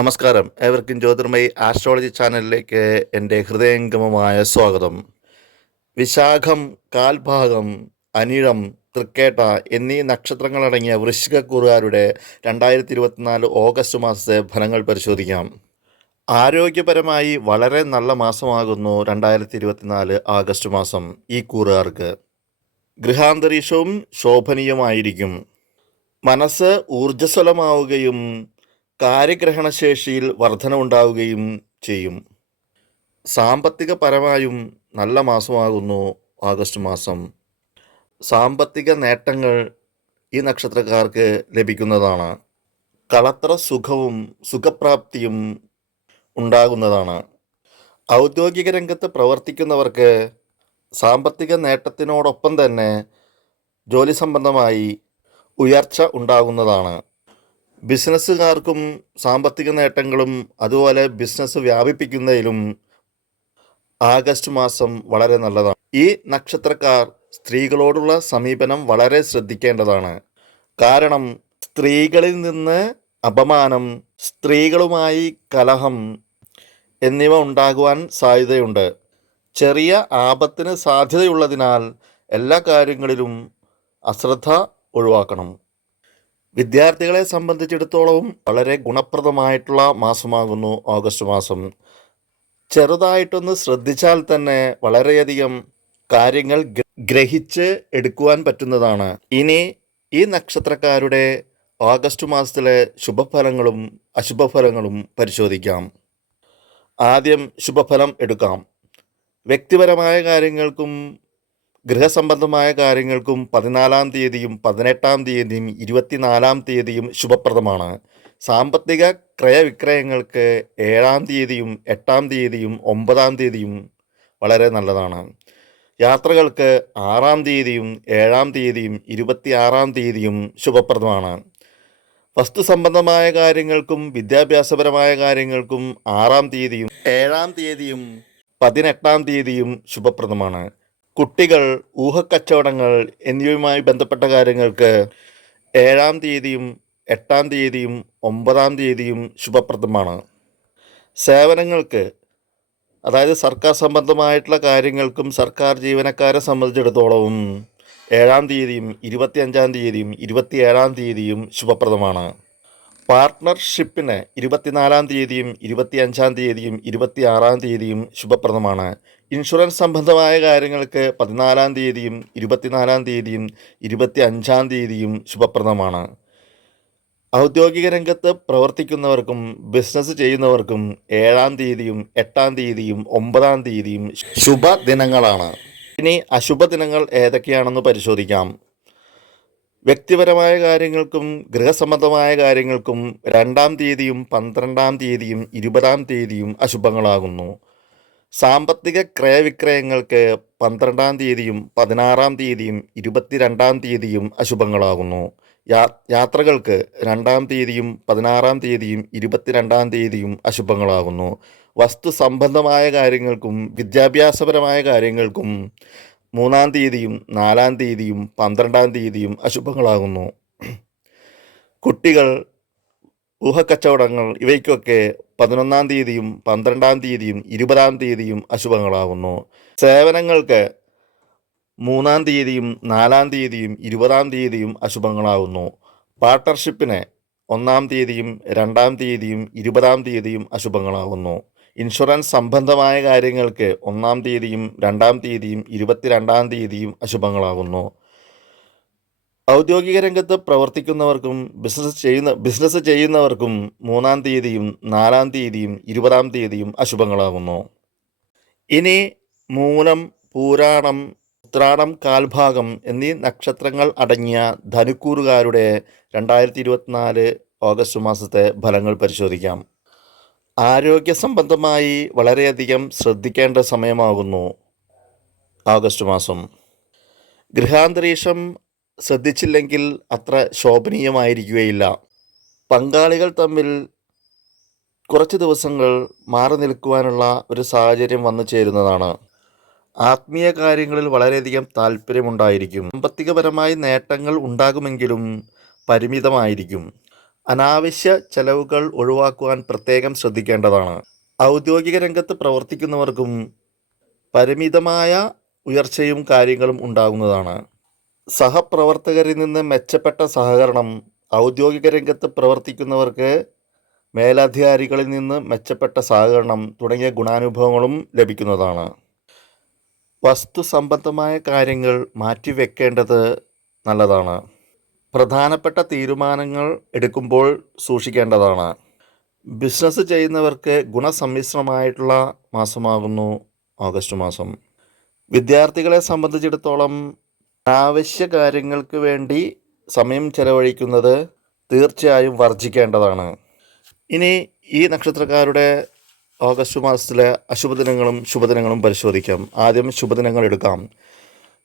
നമസ്കാരം. ഏവർക്കും ജ്യോതിർമയി ആസ്ട്രോളജി ചാനലിലേക്ക് എൻ്റെ ഹൃദയംഗമമായ സ്വാഗതം. വിശാഖം, കാൽഭാഗം, അനിഴം, തൃക്കേട്ട എന്നീ നക്ഷത്രങ്ങളടങ്ങിയ വൃശ്ചികക്കൂറുകാരുടെ 2024 ഓഗസ്റ്റ് മാസത്തെ ഫലങ്ങൾ പരിശോധിക്കാം. ആരോഗ്യപരമായി വളരെ നല്ല മാസമാകുന്നു 2024 ആഗസ്റ്റ് മാസം ഈ കൂറുകാർക്ക്. ഗൃഹാന്തരീക്ഷവും ശോഭനീയമായിരിക്കും. മനസ്സ് ഊർജ്ജസ്വലമാവുകയും കാര്യഗ്രഹണശേഷിയിൽ വർധനവുണ്ടാവുകയും ചെയ്യും. സാമ്പത്തികപരമായും നല്ല മാസമാകുന്നു ആഗസ്റ്റ് മാസം. സാമ്പത്തിക നേട്ടങ്ങൾ ഈ നക്ഷത്രക്കാർക്ക് ലഭിക്കുന്നതാണ്. കളത്ര സുഖവും സുഖപ്രാപ്തിയും ഉണ്ടാകുന്നതാണ്. ഔദ്യോഗിക രംഗത്ത് പ്രവർത്തിക്കുന്നവർക്ക് സാമ്പത്തിക നേട്ടത്തിനോടൊപ്പം തന്നെ ജോലി സംബന്ധമായി ഉയർച്ച ഉണ്ടാകുന്നതാണ്. ബിസിനസ്സുകാർക്കും സാമ്പത്തിക നേട്ടങ്ങളും അതുപോലെ ബിസിനസ് വ്യാപിപ്പിക്കുന്നതിലും ആഗസ്റ്റ് മാസം വളരെ നല്ലതാണ്. ഈ നക്ഷത്രക്കാർ സ്ത്രീകളോടുള്ള സമീപനം വളരെ ശ്രദ്ധിക്കേണ്ടതാണ്. കാരണം സ്ത്രീകളിൽ നിന്ന് അപമാനം, സ്ത്രീകളുമായി കലഹം എന്നിവ ഉണ്ടാകുവാൻ സാധ്യതയുണ്ട്. ചെറിയ ആപത്തിന് സാധ്യതയുള്ളതിനാൽ എല്ലാ കാര്യങ്ങളിലും അശ്രദ്ധ ഒഴിവാക്കണം. വിദ്യാർത്ഥികളെ സംബന്ധിച്ചിടത്തോളം വളരെ ഗുണപ്രദമായിട്ടുള്ള മാസമാകുന്നു ഓഗസ്റ്റ് മാസം. ചെറുതായിട്ടൊന്ന് ശ്രദ്ധിച്ചാൽ തന്നെ വളരെയധികം കാര്യങ്ങൾ ഗ്രഹിച്ച് എടുക്കുവാൻ പറ്റുന്നതാണ്. ഇനി ഈ നക്ഷത്രക്കാരുടെ ഓഗസ്റ്റ് മാസത്തിലെ ശുഭഫലങ്ങളും അശുഭഫലങ്ങളും പരിശോധിക്കാം. ആദ്യം ശുഭഫലം എടുക്കാം. വ്യക്തിപരമായ കാര്യങ്ങൾക്കും ഗൃഹസംബന്ധമായ കാര്യങ്ങൾക്കും 14-ാം തീയതിയും 18-ാം തീയതിയും 24-ാം തീയതിയും ശുഭപ്രദമാണ്. സാമ്പത്തിക ക്രയവിക്രയങ്ങൾക്ക് 7-ാം തീയതിയും 8-ാം തീയതിയും 9-ാം തീയതിയും വളരെ നല്ലതാണ്. യാത്രകൾക്ക് 6-ാം തീയതിയും 7-ാം തീയതിയും 26-ാം തീയതിയും ശുഭപ്രദമാണ്. വസ്തു സംബന്ധമായ കാര്യങ്ങൾക്കും വിദ്യാഭ്യാസപരമായ കാര്യങ്ങൾക്കും 6-ാം തീയതിയും 7-ാം തീയതിയും 18-ാം തീയതിയും ശുഭപ്രദമാണ്. കുട്ടികൾ, ഊഹക്കച്ചവടങ്ങൾ എന്നിവയുമായി ബന്ധപ്പെട്ട കാര്യങ്ങൾക്ക് 7-ാം തീയതിയും 8-ാം തീയതിയും 9-ാം തീയതിയും ശുഭപ്രദമാണ്. സേവനങ്ങൾക്ക്, അതായത് സർക്കാർ സംബന്ധമായിട്ടുള്ള കാര്യങ്ങൾക്കും സർക്കാർ ജീവനക്കാരെ സംബന്ധിച്ചിടത്തോളവും 7-ാം തീയതിയും 25-ാം തീയതിയും 27-ാം തീയതിയും ശുഭപ്രദമാണ്. പാർട്ട്ണർഷിപ്പിന് 24-ാം തീയതിയും 25-ാം തീയതിയും 26-ാം തീയതിയും ശുഭപ്രദമാണ്. ഇൻഷുറൻസ് സംബന്ധമായ കാര്യങ്ങൾക്ക് 14-ാം തീയതിയും 24-ാം തീയതിയും 25-ാം തീയതിയും ശുഭപ്രദമാണ്. ഔദ്യോഗിക രംഗത്ത് പ്രവർത്തിക്കുന്നവർക്കും ബിസിനസ് ചെയ്യുന്നവർക്കും 7-ാം തീയതിയും 8-ാം തീയതിയും 9-ാം തീയതിയും ശുഭദിനങ്ങളാണ്. ഇനി അശുഭ ദിനങ്ങൾ ഏതൊക്കെയാണെന്ന് പരിശോധിക്കാം. വ്യക്തിപരമായ കാര്യങ്ങൾക്കും ഗൃഹസംബന്ധമായ കാര്യങ്ങൾക്കും 2-ാം തീയതിയും 12-ാം തീയതിയും 20-ാം തീയതിയും അശുഭങ്ങളാകുന്നു. സാമ്പത്തിക ക്രയവിക്രയങ്ങൾക്ക് 12-ാം തീയതിയും 16-ാം തീയതിയും 22-ാം തീയതിയും അശുഭങ്ങളാകുന്നു. യാത്രകൾക്ക് 2-ാം തീയതിയും 16-ാം തീയതിയും 22-ാം തീയതിയും അശുഭങ്ങളാകുന്നു. വസ്തു സംബന്ധമായ കാര്യങ്ങൾക്കും വിദ്യാഭ്യാസപരമായ കാര്യങ്ങൾക്കും 3-ാം തീയതിയും 4-ാം തീയതിയും 12-ാം തീയതിയും അശുഭങ്ങളാകുന്നു. കുട്ടികൾ, ഊഹക്കച്ചവടങ്ങൾ ഇവയ്ക്കൊക്കെ 11-ാം തീയതിയും 12-ാം തീയതിയും 20-ാം തീയതിയും അശുഭങ്ങളാകുന്നു. സേവനങ്ങൾക്ക് 3-ാം തീയതിയും 4-ാം തീയതിയും 20-ാം തീയതിയും അശുഭങ്ങളാകുന്നു. പാർട്ട്ണർഷിപ്പിന് 1-ാം തീയതിയും 2-ാം തീയതിയും 20-ാം തീയതിയും അശുഭങ്ങളാകുന്നു. ഇൻഷുറൻസ് സംബന്ധമായ കാര്യങ്ങൾക്ക് 1-ാം തീയതിയും 2-ാം തീയതിയും 22-ാം തീയതിയും അശുഭങ്ങളാകുന്നു. ഔദ്യോഗിക രംഗത്ത് പ്രവർത്തിക്കുന്നവർക്കും ബിസിനസ് ചെയ്യുന്നവർക്കും 3-ാം തീയതിയും 4-ാം തീയതിയും 20-ാം തീയതിയും അശുഭങ്ങളാകുന്നു. ഇനി മൂലം, പൂരാടം, ഉത്രാടം, കാൽഭാഗം എന്നീ നക്ഷത്രങ്ങൾ അടങ്ങിയ ധനുക്കൂറുകാരുടെ 2024 ഓഗസ്റ്റ് മാസത്തെ ഫലങ്ങൾ പരിശോധിക്കാം. ആരോഗ്യ സംബന്ധമായി വളരെയധികം ശ്രദ്ധിക്കേണ്ട സമയമാകുന്നു ഓഗസ്റ്റ് മാസം. ഗൃഹാന്തരീക്ഷം ശ്രദ്ധിച്ചില്ലെങ്കിൽ അത്ര ശോഭനീയമായിരിക്കുകയില്ല. പങ്കാളികൾ തമ്മിൽ കുറച്ച് ദിവസങ്ങൾ മാറി നിൽക്കുവാനുള്ള ഒരു സാഹചര്യം വന്നു ചേരുന്നതാണ്. ആത്മീയ കാര്യങ്ങളിൽ വളരെയധികം താല്പര്യമുണ്ടായിരിക്കും. സാമ്പത്തികപരമായി നേട്ടങ്ങൾ ഉണ്ടാകുമെങ്കിലും പരിമിതമായിരിക്കും. അനാവശ്യ ചെലവുകൾ ഒഴിവാക്കുവാൻ പ്രത്യേകം ശ്രദ്ധിക്കേണ്ടതാണ്. ഔദ്യോഗിക രംഗത്ത് പ്രവർത്തിക്കുന്നവർക്കും പരിമിതമായ ഉയർച്ചയും കാര്യങ്ങളും ഉണ്ടാകുന്നതാണ്. സഹപ്രവർത്തകരിൽ നിന്ന് മെച്ചപ്പെട്ട സഹകരണം, ഔദ്യോഗിക രംഗത്ത് പ്രവർത്തിക്കുന്നവർക്ക് മേലധികാരികളിൽ നിന്ന് മെച്ചപ്പെട്ട സഹകരണം തുടങ്ങിയ ഗുണാനുഭവങ്ങളും ലഭിക്കുന്നതാണ്. വസ്തു സംബന്ധമായ കാര്യങ്ങൾ മാറ്റിവെക്കേണ്ടത് നല്ലതാണ്. പ്രധാനപ്പെട്ട തീരുമാനങ്ങൾ എടുക്കുമ്പോൾ സൂക്ഷിക്കേണ്ടതാണ്. ബിസിനസ് ചെയ്യുന്നവർക്ക് ഗുണസമ്മിശ്രമായിട്ടുള്ള മാസമാകുന്നു ഓഗസ്റ്റ് മാസം. വിദ്യാർത്ഥികളെ സംബന്ധിച്ചിടത്തോളം ആവശ്യ കാര്യങ്ങൾക്ക് വേണ്ടി സമയം ചെലവഴിക്കുന്നത് തീർച്ചയായും വർജിക്കേണ്ടതാണ്. ഇനി ഈ നക്ഷത്രക്കാരുടെ ഓഗസ്റ്റ് മാസത്തിലെ അശുഭദിനങ്ങളും ശുഭദിനങ്ങളും പരിശോധിക്കാം. ആദ്യം ശുഭദിനങ്ങൾ എടുക്കാം.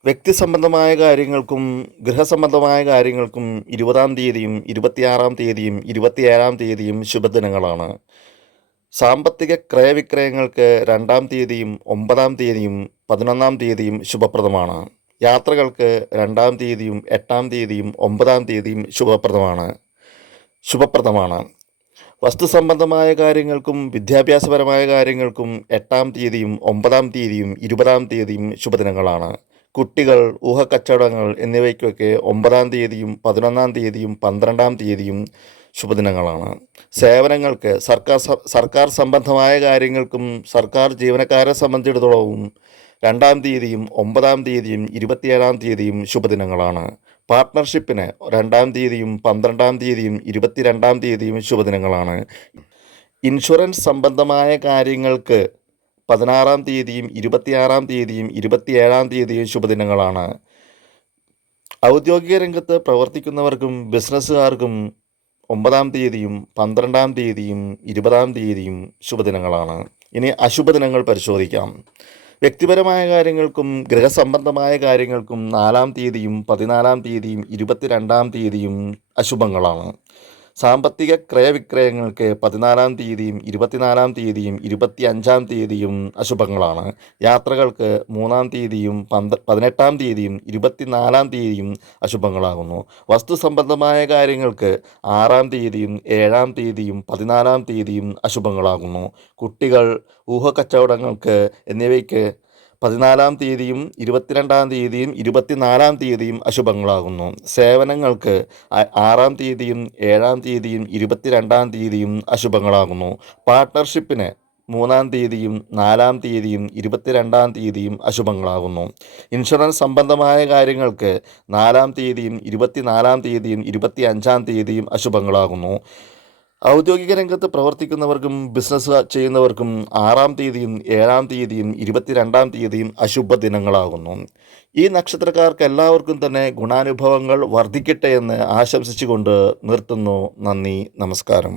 വ്യക്തി സംബന്ധമായ കാര്യങ്ങൾക്കും ഗൃഹസംബന്ധമായ കാര്യങ്ങൾക്കും 20-ാം തീയതിയും 26-ാം തീയതിയും 27-ാം തീയതിയും ശുഭദിനങ്ങളാണ്. സാമ്പത്തിക ക്രയവിക്രയങ്ങൾക്ക് 2-ാം തീയതിയും 9-ാം തീയതിയും 11-ാം തീയതിയും ശുഭപ്രദമാണ്. യാത്രകൾക്ക് 2-ാം തീയതിയും 8-ാം തീയതിയും 9-ാം തീയതിയും ശുഭപ്രദമാണ്. വസ്തു സംബന്ധമായ കാര്യങ്ങൾക്കും വിദ്യാഭ്യാസപരമായ കാര്യങ്ങൾക്കും 8-ാം തീയതിയും 9-ാം തീയതിയും 20-ാം തീയതിയും ശുഭദിനങ്ങളാണ്. കുട്ടികൾ, ഊഹക്കച്ചവടങ്ങൾ എന്നിവയ്ക്കൊക്കെ 9-ാം തീയതിയും 11-ാം തീയതിയും 12-ാം തീയതിയും ശുഭദിനങ്ങളാണ്. സേവനങ്ങൾക്ക് സർക്കാർ സംബന്ധമായ കാര്യങ്ങൾക്കും സർക്കാർ ജീവനക്കാരെ സംബന്ധിച്ചിടത്തോളവും 2-ാം തീയതിയും 9-ാം തീയതിയും 27-ാം തീയതിയും ശുഭദിനങ്ങളാണ്. പാർട്ട്ണർഷിപ്പിന് 2-ാം തീയതിയും 12-ാം തീയതിയും 22-ാം തീയതിയും ശുഭദിനങ്ങളാണ്. ഇൻഷുറൻസ് സംബന്ധമായ കാര്യങ്ങൾക്ക് 16-ാം തീയതിയും 26-ാം തീയതിയും 27-ാം തീയതിയും ശുഭദിനങ്ങളാണ്. ഔദ്യോഗിക രംഗത്ത് പ്രവർത്തിക്കുന്നവർക്കും ബിസിനസ്സുകാർക്കും 9-ാം തീയതിയും 12-ാം തീയതിയും 20-ാം തീയതിയും ശുഭദിനങ്ങളാണ്. ഇനി അശുഭദിനങ്ങൾ പരിശോധിക്കാം. വ്യക്തിപരമായ കാര്യങ്ങൾക്കും ഗൃഹസംബന്ധമായ കാര്യങ്ങൾക്കും 4-ാം തീയതിയും 14-ാം തീയതിയും 22-ാം തീയതിയും അശുഭങ്ങളാണ്. സാമ്പത്തിക ക്രയവിക്രയങ്ങൾക്ക് 14-ാം തീയതിയും 24-ാം തീയതിയും 25-ാം തീയതിയും അശുഭങ്ങളാണ്. യാത്രകൾക്ക് 3-ാം തീയതിയും 18-ാം തീയതിയും 24-ാം തീയതിയും അശുഭങ്ങളാകുന്നു. വസ്തു സംബന്ധമായ കാര്യങ്ങൾക്ക് 6-ാം തീയതിയും 7-ാം തീയതിയും 14-ാം തീയതിയും അശുഭങ്ങളാകുന്നു. കുട്ടികൾ, ഊഹക്കച്ചവടങ്ങൾക്ക് എന്നിവയ്ക്ക് 14-ാം തീയതിയും 22-ാം തീയതിയും 24-ാം തീയതിയും അശുഭങ്ങളാകുന്നു. സേവനങ്ങൾക്ക് 6-ാം തീയതിയും 7-ാം തീയതിയും 22-ാം തീയതിയും അശുഭങ്ങളാകുന്നു. പാർട്ട്ണർഷിപ്പിന് 3-ാം തീയതിയും 4-ാം തീയതിയും 22-ാം തീയതിയും അശുഭങ്ങളാകുന്നു. ഇൻഷുറൻസ് സംബന്ധമായ കാര്യങ്ങൾക്ക് 4-ാം തീയതിയും 24-ാം തീയതിയും 25-ാം തീയതിയും അശുഭങ്ങളാകുന്നു. ഔദ്യോഗിക രംഗത്ത് പ്രവർത്തിക്കുന്നവർക്കും ബിസിനസ് ചെയ്യുന്നവർക്കും 6-ാം തീയതിയും 7-ാം തീയതിയും 22-ാം തീയതിയും അശുഭ ദിനങ്ങളാകുന്നു. ഈ നക്ഷത്രക്കാർക്ക് എല്ലാവർക്കും തന്നെ ഗുണാനുഭവങ്ങൾ വർദ്ധിക്കട്ടെ എന്ന് ആശംസിച്ചുകൊണ്ട് നിർത്തുന്നു. നന്ദി, നമസ്കാരം.